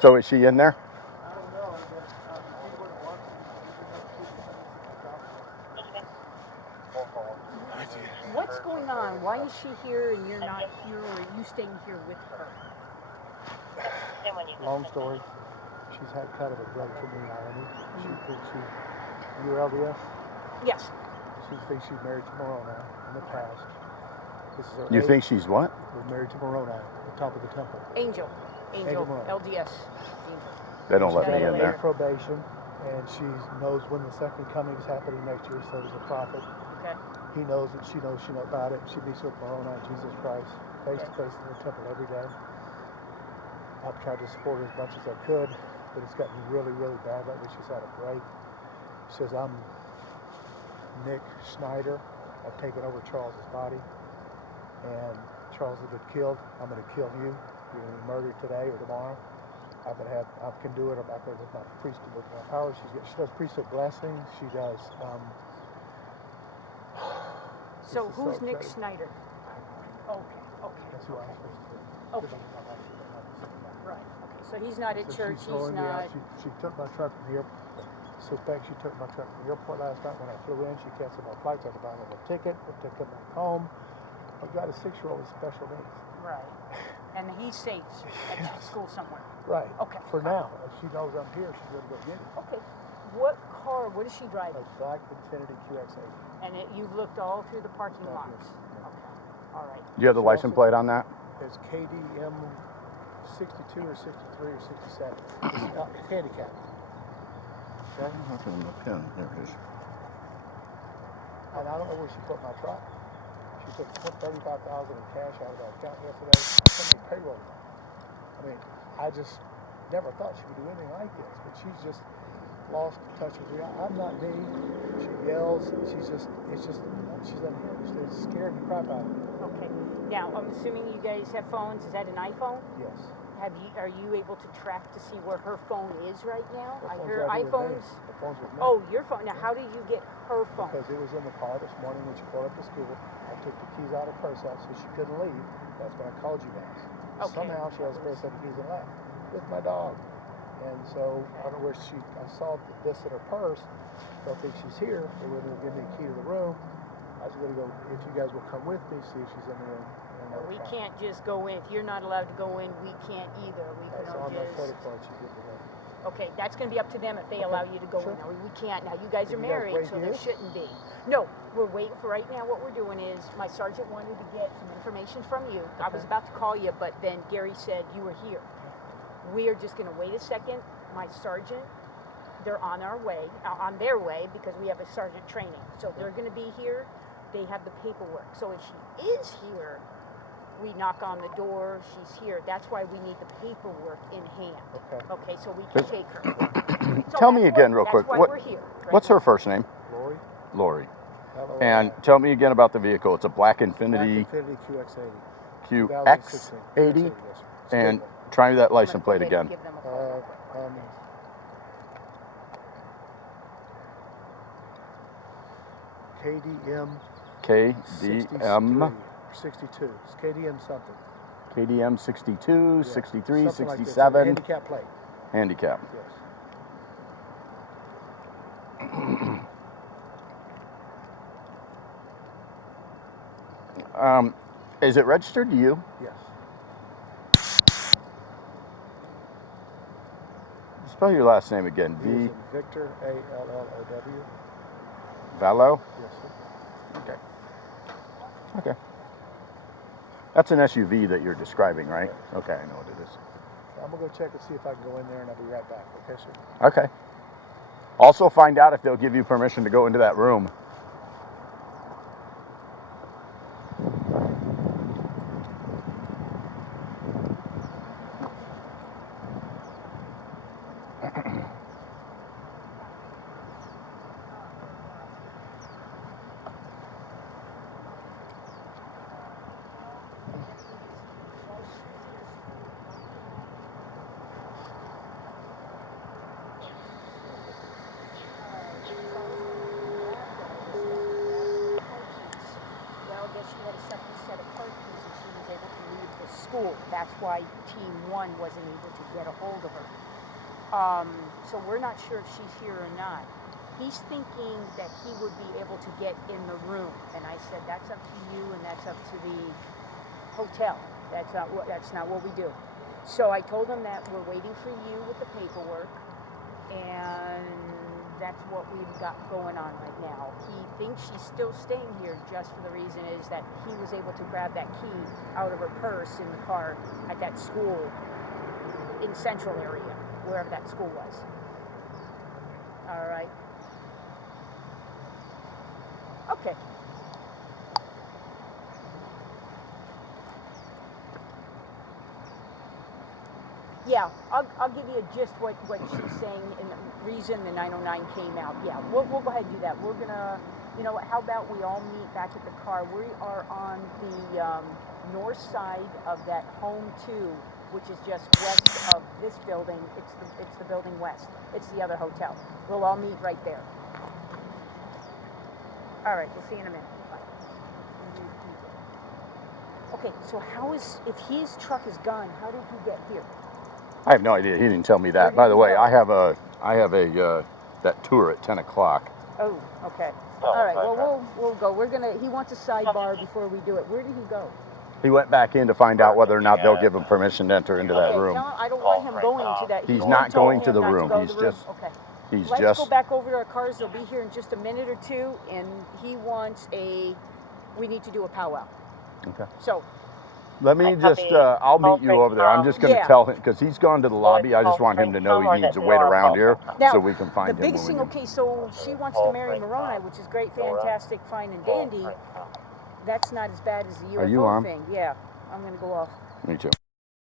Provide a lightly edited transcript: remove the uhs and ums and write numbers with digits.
So is she in there? What's going on? Why is she here and you're not here, or are you staying here with her? Long story. She's had kind of a break from reality. She thinks you're LDS? Yes. She thinks she's married to Moroni in the past. This is her You think she's what? We're married to Moroni, the top of the temple. Angel LDS. Angel. They don't let me in there. Probation, and she knows when the second coming is happening next year, so does the prophet. Okay. He knows it, she knows about it. She meets with Moroni and Jesus Christ face to face in the temple every day. I've tried to support her as much as I could, but it's gotten really, really bad lately. She's had a break. She says, I'm Nick Schneider. I've taken over Charles's body, and Charles has been killed. I'm going to kill you. You're going to be murdered today or tomorrow. I can do it. I'm not going to with my priesthood, with my power. She does priesthood blessings. She does. So who's Nick Schneider? Okay. That's who I'm supposed to do. Okay. Right. Okay. So he's not at church. He's not. She took my truck from the airport. So in fact, she took my truck from the airport last night when I flew in. She canceled my flights. I had to buy another ticket. I took him back home. I've got a 6-year-old with special needs. Right. And he's safe at school somewhere. Right. Okay. For now. If she knows I'm here, she's going to go get it. Okay. What is she driving? A black Infiniti QX80. And you've looked all through the parking lots? Yeah. Okay. All right. Do you have the license plate on that? It's KDM 62 or 63 or 67. It's handicapped. Okay? The pin. There it is. And I don't know where she put my truck. She took $35,000 in cash out of our account yesterday. I sent me payroll. I mean, I just never thought she would do anything like this, but she's just lost touch with reality. I'm not me. She yells. She's unhinged. It's scared the crap out of me. Okay. Now, I'm assuming you guys have phones. Is that an iPhone? Yes. Are you able to track to see where her phone is right now? Her I phone's hear right iPhones. Her phone's with me. Oh, your phone. Now, how did you get her phone? Because it was in the car this morning when she pulled up to school. I took the keys out of her purse out so she couldn't leave. That's when I called you guys. Okay. Somehow she has a pair of keys in left with my dog. And so I don't know where I saw this in her purse. So I think she's here. They were going to give me a key to the room. I was going to go, if you guys will come with me, see if she's in the room. No, we can't just go in. If you're not allowed to go in, we can't either. We can on just. My credit card, she did the room. Okay, that's going to be up to them if they allow you to go in. Now, we can't. Now, you guys are married, so here? there shouldn't be. No, we're waiting for right now. What we're doing is my sergeant wanted to get some information from you. Okay. I was about to call you, but then Gary said you were here. We are just going to wait a second. My sergeant, they're on their way because we have a sergeant training. So they're going to be here. They have the paperwork. So if she is here, we knock on the door, she's here. That's why we need the paperwork in hand. Okay, so we can take her. So tell me again real quick. That's why we're here. What's her first name? Lori. Lori. And tell me again about the vehicle. It's a black Infiniti. Black Infiniti QX80. QX80? Yes, and try that license plate again. KDM 62. It's KDM something. KDM 62, yeah. 63, something 67. Like handicap plate. Handicap. Yes. Is it registered to you? Yes. Spell your last name again. Victor, A-L-L-O-W. Vallow? Yes, sir. Okay. That's an SUV that you're describing, right? Okay, I know what it is. I'm going to go check and see if I can go in there, and I'll be right back. Okay, sir? Okay. Also find out if they'll give you permission to go into that room. school. That's why Team 1 wasn't able to get a hold of her. So we're not sure if she's here or not. He's thinking that he would be able to get in the room, and I said that's up to you and that's up to the hotel. That's not what we do. So I told him that we're waiting for you with the paperwork, and that's what we've got going on right now. He thinks she's still staying here just for the reason is that he was able to grab that key out of her purse in the car at that school in Central area, wherever that school was. All right. Okay. Yeah, I'll give you just what she's saying and the reason the 909 came out. Yeah, we'll go ahead and do that. We're gonna, you know what, how about we all meet back at the car? We are on the north side of that home 2, which is just west of this building. It's the building west. It's the other hotel. We'll all meet right there. All right, we'll see you in a minute. Bye. Okay, so if his truck is gone, how did he get here? I have no idea. He didn't tell me that. By the way, I have a that tour at 10 o'clock. Oh, okay. All right. Well, we'll go. He wants a sidebar before we do it. Where did he go? He went back in to find out whether or not they'll give him permission to enter into that room. Tell him I don't want him going to that. He's not going to the room. Let's go back over to our cars. They'll be here in just a minute or two, and he wants we need to do a powwow. Okay. So. Let me just, I'll meet you over there. I'm just going to tell him, because he's gone to the lobby. I just want him to know he needs to wait around here so we can find him. The biggest thing, okay, so she wants to marry Moroni, which is great, fantastic, fine and dandy. That's not as bad as the UFO thing. Yeah, I'm going to go off. Me too.